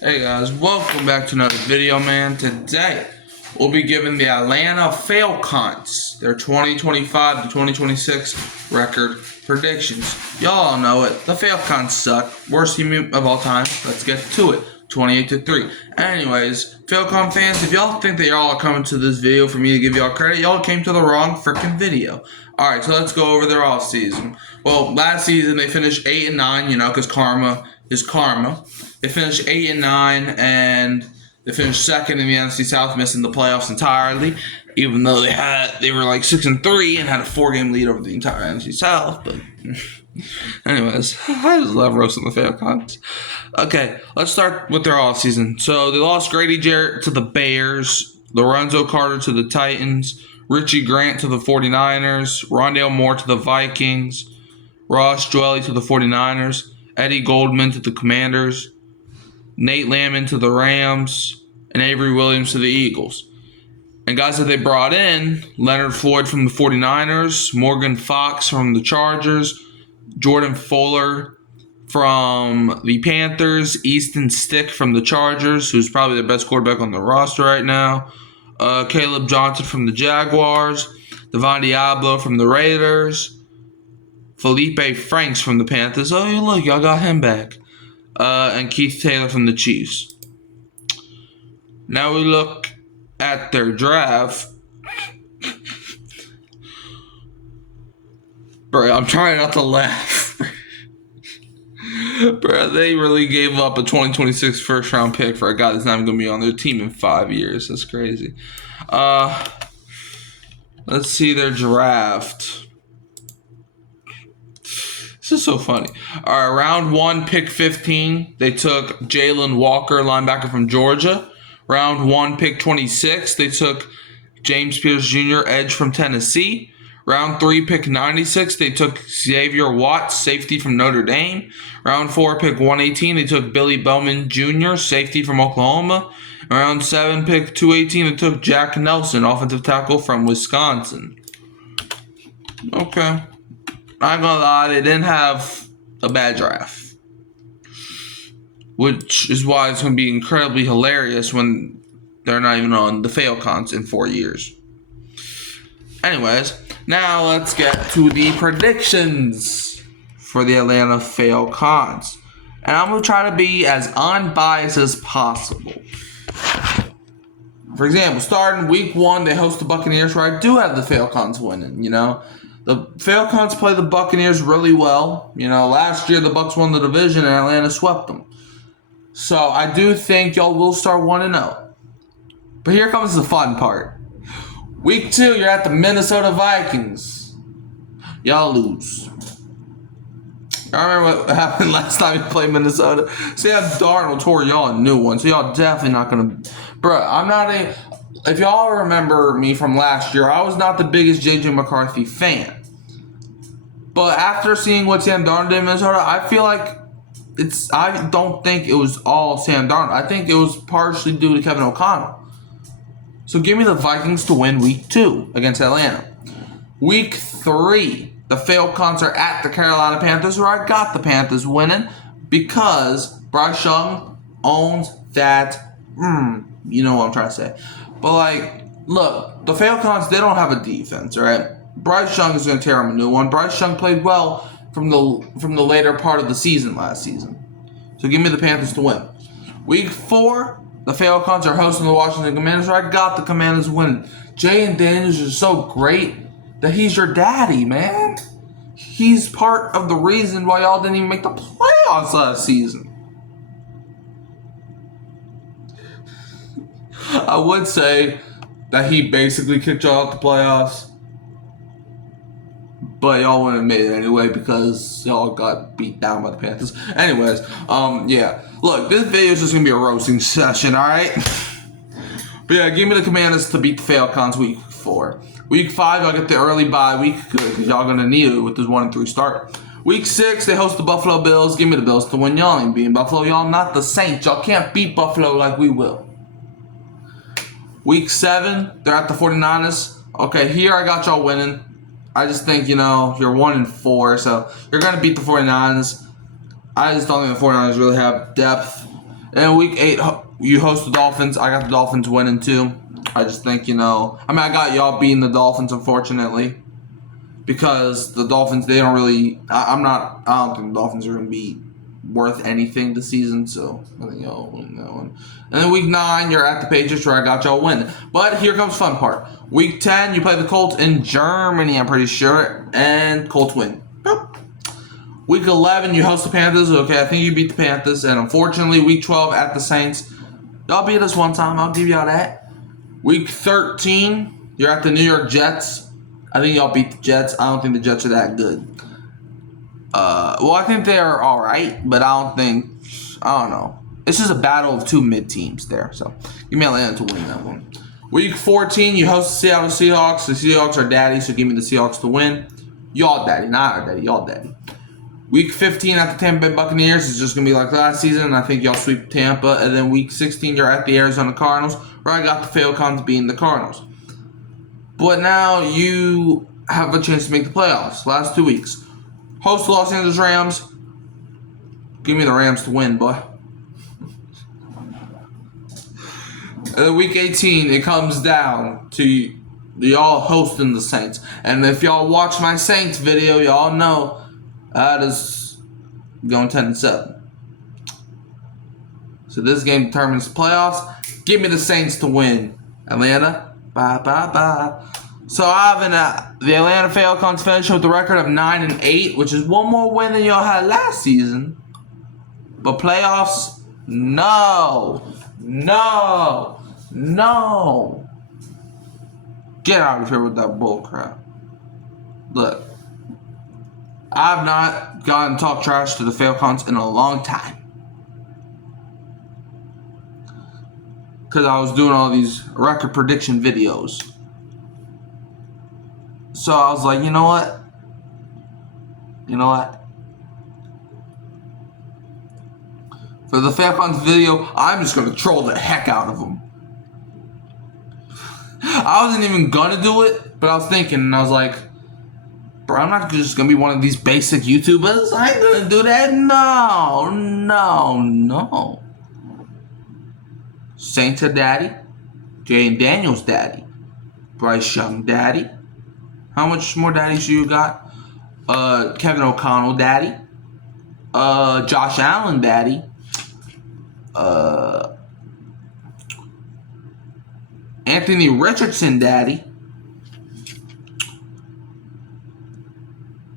Hey guys, welcome back to another video, man. Today, we'll be giving the Atlanta Failcants their 2025 to 2026 record predictions. Y'all know it. The Failcants suck. Worst team of all time. Let's get to it. 28-3. Anyways, Failcon fans, if y'all think that y'all are coming to this video for me to give y'all credit, y'all came to the wrong freaking video. Alright, so let's go over their off season. Well, last season they finished 8-9, because karma is karma. They finished 8-9, and they finished second in the NFC South, missing the playoffs entirely. Even though they were like 6-3 and had a 4-game lead over the entire NFC South. But anyways, I just love roasting the Failcons. Okay, let's start with their offseason. So they lost Grady Jarrett to the Bears, Lorenzo Carter to the Titans, Richie Grant to the 49ers, Rondale Moore to the Vikings, Ross Dwelly to the 49ers, Eddie Goldman to the Commanders, Nate Lamon to the Rams, and Avery Williams to the Eagles. And guys that they brought in, Leonard Floyd from the 49ers, Morgan Fox from the Chargers, Jordan Fuller from the Panthers, Easton Stick from the Chargers, who's probably the best quarterback on the roster right now, Caleb Johnson from the Jaguars, Devon Diablo from the Raiders, Felipe Franks from the Panthers. Oh, look, y'all got him back. And Keith Taylor from the Chiefs. Now we look at their draft. Bro, I'm trying not to laugh. Bro, they really gave up a 2026 first round pick for a guy that's not even going to be on their team in 5 years. That's crazy. Let's see their draft. This is so funny. All right, round 1, pick 15. They took Jalen Walker, linebacker from Georgia. Round 1, pick 26. They took James Pierce Jr., edge from Tennessee. Round 3, pick 96. They took Xavier Watts, safety from Notre Dame. Round 4, pick 118. They took Billy Bowman Jr., safety from Oklahoma. Round 7, pick 218. They took Jack Nelson, offensive tackle from Wisconsin. Okay. Not gonna lie, they didn't have a bad draft. Which is why it's gonna be incredibly hilarious when they're not even on the Failcons in 4 years. Anyways, now let's get to the predictions for the Atlanta Failcons. And I'm gonna try to be as unbiased as possible. For example, starting week 1, they host the Buccaneers, where I do have the Failcons winning, The Failcons play the Buccaneers really well. Last year the Bucs won the division and Atlanta swept them. So I do think y'all will start 1-0. But here comes the fun part. Week 2, you're at the Minnesota Vikings. Y'all lose. I remember what happened last time you played Minnesota. Sam Darnold tore y'all a new one, so y'all definitely not going to... Bruh, if y'all remember me from last year, I was not the biggest J.J. McCarthy fan. But after seeing what Sam Darnold did in Minnesota, I feel like I don't think it was all Sam Darnold. I think it was partially due to Kevin O'Connell. So give me the Vikings to win week 2 against Atlanta. Week 3, the Failcons are at the Carolina Panthers, where I got the Panthers winning because Bryce Young owns that. You know what I'm trying to say. But, look, the Failcons, they don't have a defense, all right? Bryce Young is going to tear them a new one. Bryce Young played well from the later part of the season last season. So give me the Panthers to win. Week 4, the Failcons are hosting the Washington Commanders, where I got the Commanders winning. Jay and Daniels are so great that he's your daddy, man. He's part of the reason why y'all didn't even make the playoffs last season. I would say that he basically kicked y'all out the playoffs. But y'all wouldn't have made it anyway because y'all got beat down by the Panthers. Anyways, yeah. Look, this video is just going to be a roasting session, alright? But yeah, give me the Commanders to beat the Failcons week 4. Week 5, y'all get the early bye week. Good, because y'all going to need it with this 1-3 start. Week 6, they host the Buffalo Bills. Give me the Bills to win. Y'all ain't beating Buffalo. Y'all not the Saints. Y'all can't beat Buffalo like we will. Week 7, they're at the 49ers. Okay, here I got y'all winning. I just think, you're 1-4, so you're going to beat the 49ers. I just don't think the 49ers really have depth And week 8, you host the Dolphins. I got the Dolphins winning too. I just think, I got y'all beating the Dolphins, unfortunately. Because the Dolphins, they don't really, I don't think the Dolphins are going to be worth anything this season. So, I think y'all win that one. And then week 9, you're at the Patriots, where I got y'all winning. But here comes the fun part. Week 10, you play the Colts in Germany, I'm pretty sure. And Colts win. Boop. Week 11, you host the Panthers. Okay, I think you beat the Panthers. And unfortunately, week 12 at the Saints. Y'all beat us one time. I'll give y'all that. Week 13, you're at the New York Jets. I think y'all beat the Jets. I don't think the Jets are that good. I think they're all right, but I don't know. It's just a battle of two mid-teams there. So, give me Atlanta to win that one. Week 14, you host the Seattle Seahawks. The Seahawks are daddy, so give me the Seahawks to win. Y'all daddy, not our daddy. Y'all daddy. Week 15 at the Tampa Bay Buccaneers is just going to be like last season, and I think y'all sweep Tampa. And then week 16, you're at the Arizona Cardinals, where I got the Failcants beating the Cardinals. But now you have a chance to make the playoffs. Last 2 weeks. Host the Los Angeles Rams. Give me the Rams to win, boy. And then week 18, it comes down to y'all hosting the Saints. And if y'all watch my Saints video, y'all know that is going 10-7. So this game determines the playoffs. Give me the Saints to win. Atlanta. Bye, bye, bye. So I have the Atlanta Falcons finished with a record of 9-8, which is one more win than y'all had last season. But playoffs, no. Get out of here with that bull crap. Look, I've not gotten to talk trash to the Falcons in a long time. Because I was doing all these record prediction videos. So I was like, you know what? For the Failcons video, I'm just going to troll the heck out of them. I wasn't even going to do it, but I was thinking, and I was like, bro, I'm not just going to be one of these basic YouTubers. I ain't going to do that. No. Saints are daddy. Jane Daniels daddy. Bryce Young daddy. How much more daddies you got? Kevin O'Connell daddy. Josh Allen daddy. Anthony Richardson daddy.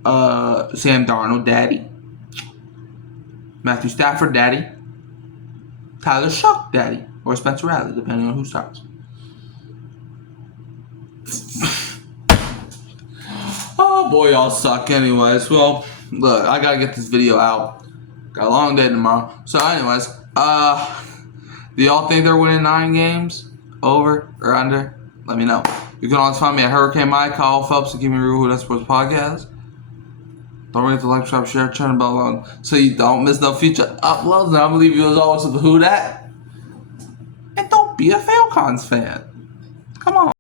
Sam Darnold daddy. Matthew Stafford daddy. Tyler Shuck daddy. Or Spencer Rattler, depending on who starts. Oh boy, y'all suck anyways. Well, look, I gotta get this video out. Got a long day tomorrow. So anyways, do y'all think they're winning 9 games? Over or under? Let me know. You can always find me at Hurricane Mike, Kyle Phelps, and Give Me Real Who That Sports Podcast. Don't forget to like, subscribe, share, turn the bell on so you don't miss no future uploads. And I'm gonna leave you as always with the Who Dat. And don't be a Falcons fan. Come on.